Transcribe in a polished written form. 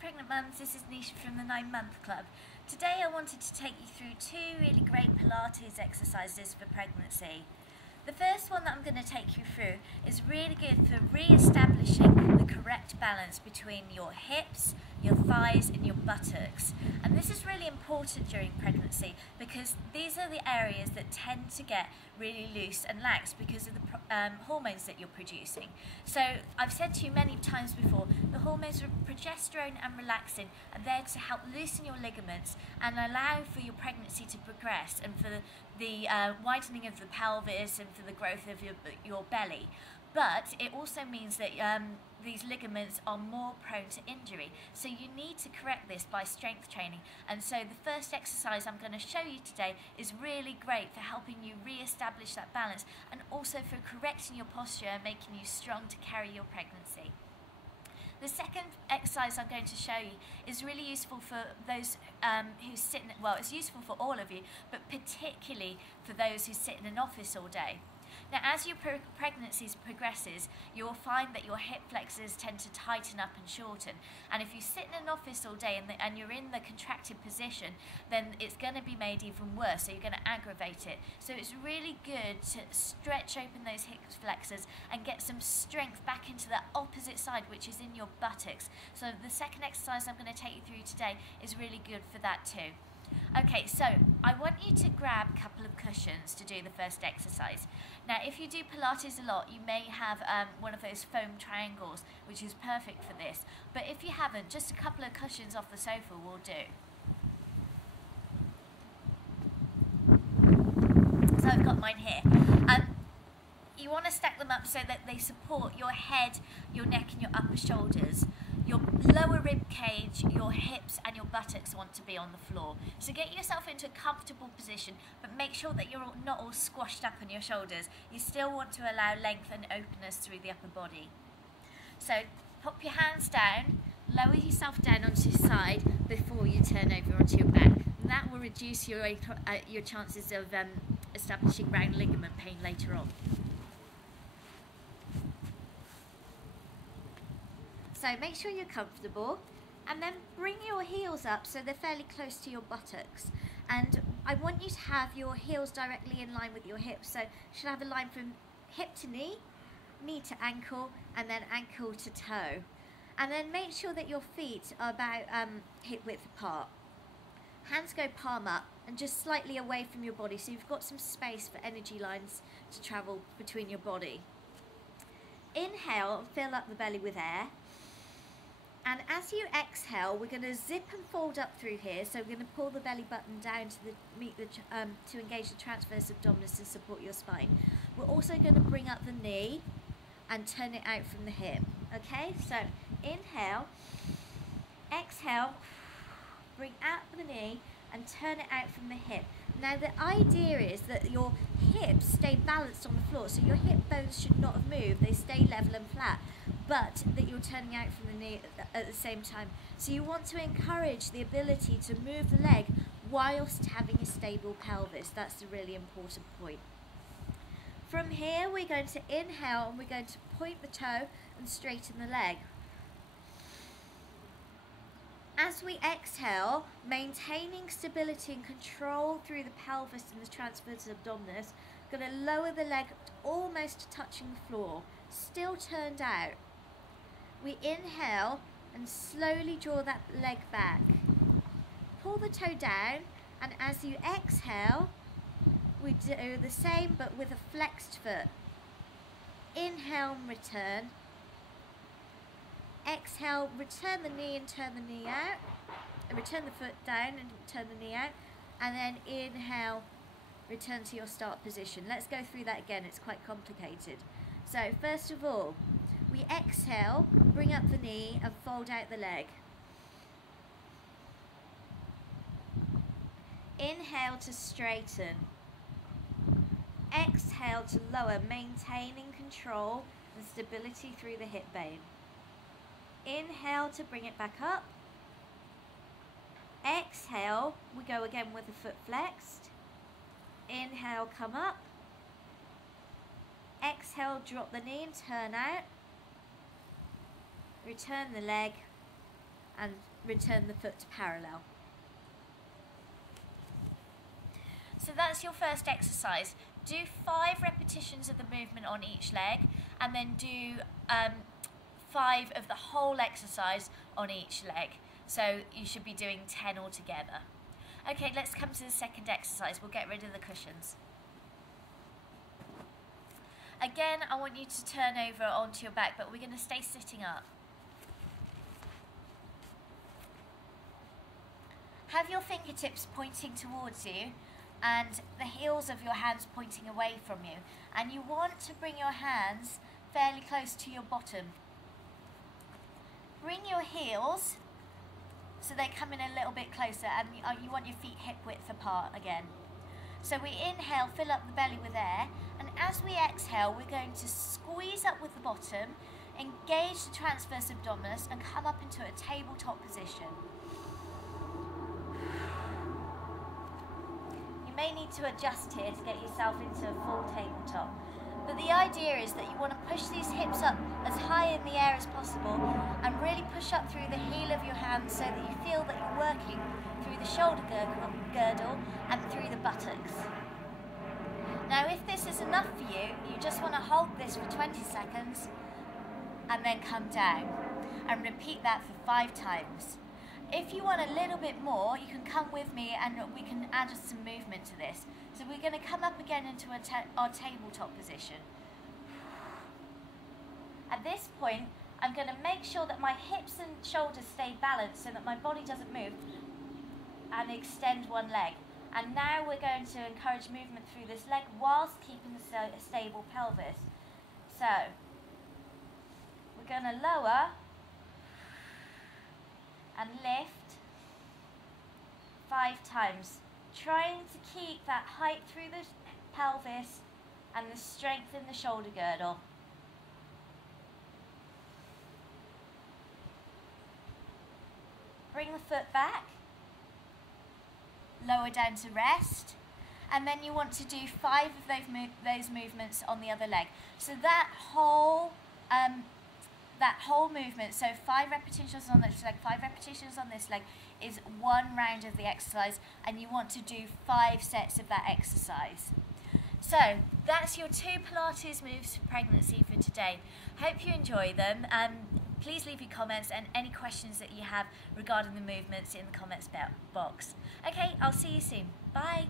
pregnant mums, this is Nisha from the 9-Month Club. Today I wanted to take you through two really great Pilates exercises for pregnancy. The first one that I'm going to take you through is really good for re-establishing the correct balance between your hips, your thighs and your buttocks. And this is really important during pregnancy because these are the areas that tend to get really loose and lax because of the hormones that you're producing. So I've said to you many times before, the hormones of progesterone and relaxin are there to help loosen your ligaments and allow for your pregnancy to progress and for the widening of the pelvis and for the growth of your belly. But it also means that these ligaments are more prone to injury. So you need to correct this by strength training. And so the first exercise I'm going to show you today is really great for helping you re-establish that balance and also for correcting your posture and making you strong to carry your pregnancy. The second exercise I'm going to show you is really useful for those who sit in, well, it's useful for all of you, but particularly for those who sit in an office all day. Now, as your pregnancy progresses, you'll find that your hip flexors tend to tighten up and shorten. And if you sit in an office all day and you're in the contracted position, then it's going to be made even worse, so you're going to aggravate it. So it's really good to stretch open those hip flexors and get some strength back into the opposite side, which is in your buttocks. So the second exercise I'm going to take you through today is really good for that too. Okay, so I want you to grab a couple of cushions to do the first exercise. Now, if you do Pilates a lot, you may have one of those foam triangles, which is perfect for this. But if you haven't, just a couple of cushions off the sofa will do. So I've got mine here. You want to stack them up so that they support your head, your neck and your upper shoulders. Your lower rib cage, your hips and your buttocks want to be on the floor. So get yourself into a comfortable position, but make sure that you're not all squashed up on your shoulders. You still want to allow length and openness through the upper body. So pop your hands down, lower yourself down onto your side before you turn over onto your back. And that will reduce your chances of establishing round ligament pain later on. So make sure you're comfortable and then bring your heels up so they're fairly close to your buttocks. And I want you to have your heels directly in line with your hips. So you should have a line from hip to knee, knee to ankle, and then ankle to toe. And then make sure that your feet are about hip width apart. Hands go palm up and just slightly away from your body so you've got some space for energy lines to travel between your body. Inhale, fill up the belly with air. And as you exhale, we're going to zip and fold up through here. So we're going to pull the belly button down to engage the transverse abdominis and support your spine. We're also going to bring up the knee and turn it out from the hip. Okay, so inhale, exhale, bring out the knee and turn it out from the hip. Now the idea is that your hips stay balanced on the floor, so your hip bones should not have moved, they stay level and flat, but that you're turning out from the knee at the same time. So you want to encourage the ability to move the leg whilst having a stable pelvis. That's the really important point. From here we're going to inhale and we're going to point the toe and straighten the leg. As we exhale, maintaining stability and control through the pelvis and the transverse abdominis, going to lower the leg almost touching the floor, still turned out. We inhale and slowly draw that leg back. Pull the toe down, and as you exhale, we do the same but with a flexed foot. Inhale and return. Exhale, return the knee and turn the knee out, and return the foot down and turn the knee out, and then inhale, return to your start position. Let's go through that again, it's quite complicated. So first of all, we exhale, bring up the knee and fold out the leg. Inhale to straighten. Exhale to lower, maintaining control and stability through the hip bone. Inhale to bring it back up. Exhale, we go again with the foot flexed. Inhale, come up. Exhale, drop the knee and turn out. Return the leg and return the foot to parallel. So that's your first exercise. Do 5 repetitions of the movement on each leg, and then do 5 of the whole exercise on each leg. So you should be doing 10 altogether. Okay, let's come to the second exercise. We'll get rid of the cushions. Again, I want you to turn over onto your back, but we're going to stay sitting up. Have your fingertips pointing towards you and the heels of your hands pointing away from you. And you want to bring your hands fairly close to your bottom. Bring your heels so they come in a little bit closer, and you want your feet hip width apart again. So we inhale, fill up the belly with air, and as we exhale, we're going to squeeze up with the bottom, engage the transverse abdominis, and come up into a tabletop position. You may need to adjust here to get yourself into a full tabletop. But the idea is that you want to push these hips up as high in the air as possible and really push up through the heel of your hands so that you feel that you're working through the shoulder girdle and through the buttocks. Now if this is enough for you, you just want to hold this for 20 seconds and then come down and repeat that for 5 times. If you want a little bit more, you can come with me and we can add some movement to this. So we're going to come up again into our tabletop position. At this point, I'm going to make sure that my hips and shoulders stay balanced so that my body doesn't move, and extend one leg. And now we're going to encourage movement through this leg whilst keeping a stable pelvis. So, we're going to lower and lift 5 times, trying to keep that height through the pelvis and the strength in the shoulder girdle. Bring the foot back, lower down to rest, and then you want to do 5 of those movements on the other leg. So that whole movement, so 5 repetitions on this leg, 5 repetitions on this leg, is 1 round of the exercise, and you want to do 5 sets of that exercise. So that's your 2 Pilates moves for pregnancy for today. Hope you enjoy them. Please leave your comments and any questions that you have regarding the movements in the comments box. Okay, I'll see you soon. Bye.